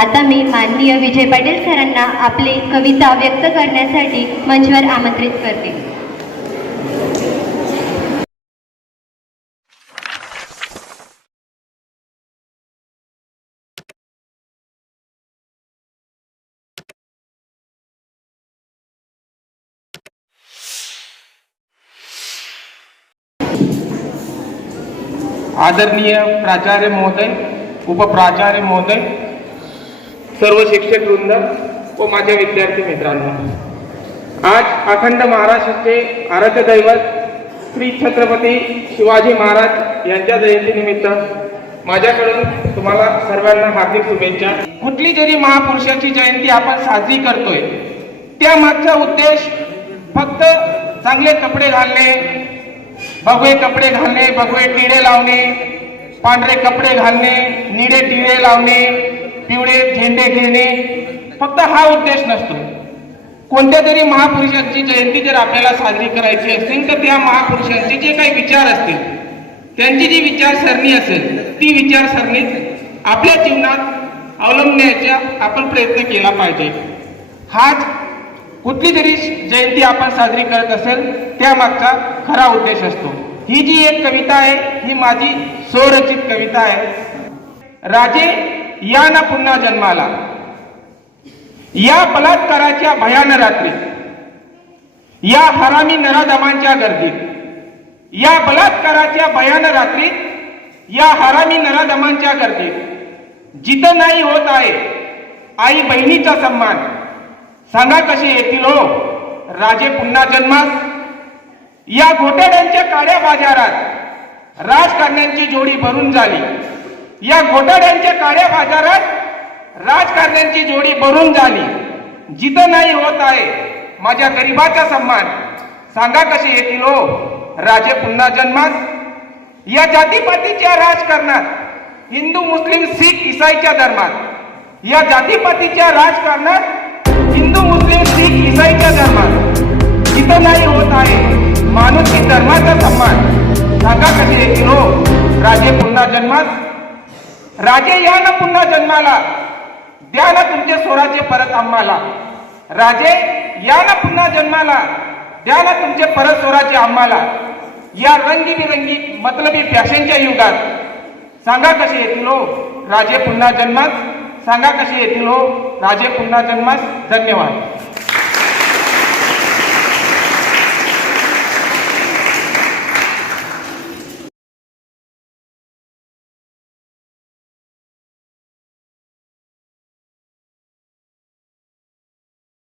आता मी माननीय विजय पाटील सरांना आपली कविता व्यक्त करण्यासाठी मंचवर आमंत्रित करते. आदरणीय प्राचार्य महोदय, उपप्राचार्य महोदय, सर्व शिक्षक वृंद व माझ्या विद्यार्थी मित्रांनो, आज अखंड महाराष्ट्राचे आराध्य दैवत श्री छत्रपती शिवाजी महाराज यांच्या जयंतीनिमित्त माझ्याकडून तुम्हाला सर्वांना हार्दिक शुभेच्छा. कुठली जरी महापुरुषाची जयंती आपण साजरी करतोय, त्यामागचा उद्देश फक्त चांगले कपडे घालणे, भगवे कपडे घालणे, भगवे टिळे लावणे, पांढरे कपडे घालणे, निळे टिळे लावणे, पिवळे झेंडे घेणे, फक्त हा उद्देश नसतो. कोणत्या तरी महापुरुषांची जयंती जर आपल्याला साजरी करायची असेल तर त्या महापुरुषांचे जे काही विचार असतील, त्यांची जी विचारसरणी असेल, ती विचारसरणी आपल्या जीवनात अवलंबण्याचा आपण प्रयत्न केला पाहिजे. हाच कुठली तरी जयंती आपण साजरी करत असेल त्यामागचा खरा उद्देश असतो. ही जी एक कविता आहे, ही माझी स्वरचित कविता आहे. राजे या ना पुन्हा जन्माला, या बलात्काराच्या भयान रात्रीत, या हरामी नराधमांच्या गर्दीत, या बलात्काराच्या भयान रात्रीत, या हरामी नराधमांच्या गर्दीत जिथं नाही होत आहे आई बहिणीचा सन्मान, सांगा कसे येतील हो राजे पुन्हा जन्मास. या घोटाळ्यांच्या काळ्या बाजारात राजकारण्यांची जोडी भरून झाली, या घोटाळ्यांच्या काळ्या बाजारात राजकारण्यांची जोडी भरून झाली. जिथं नाही होत आहे माझ्या गरिबाचा सन्मान, सांगा कसे येतील हो राजे पुन्हा जन्मास. या जातीपातीच्या राजकारणात, हिंदू मुस्लिम शीख ईसाईच्या धर्मात, या जातीपातीच्या राजकारणात हिंदू मुस्लिम शीख ईसाईच्या धर्मात जिथं नाही होत आहे माणुसकी धर्माचा सन्मान, सांगा कसे येतील हो राजे पुन्हा जन्मास. राजे या ना पुन्हा जन्माला, द्या ना तुमचे स्वराज्य परत आम्हाला. राजे या ना पुन्हा जन्माला, द्या ना तुमचे परत स्वराज्य आम्हाला. या रंगीबिरंगी मतलबी फॅशनच्या युगात सांगा कसे येतील हो राजे पुन्हा जन्मास, सांगा कसे येतील हो राजे पुन्हा जन्मास. धन्यवाद.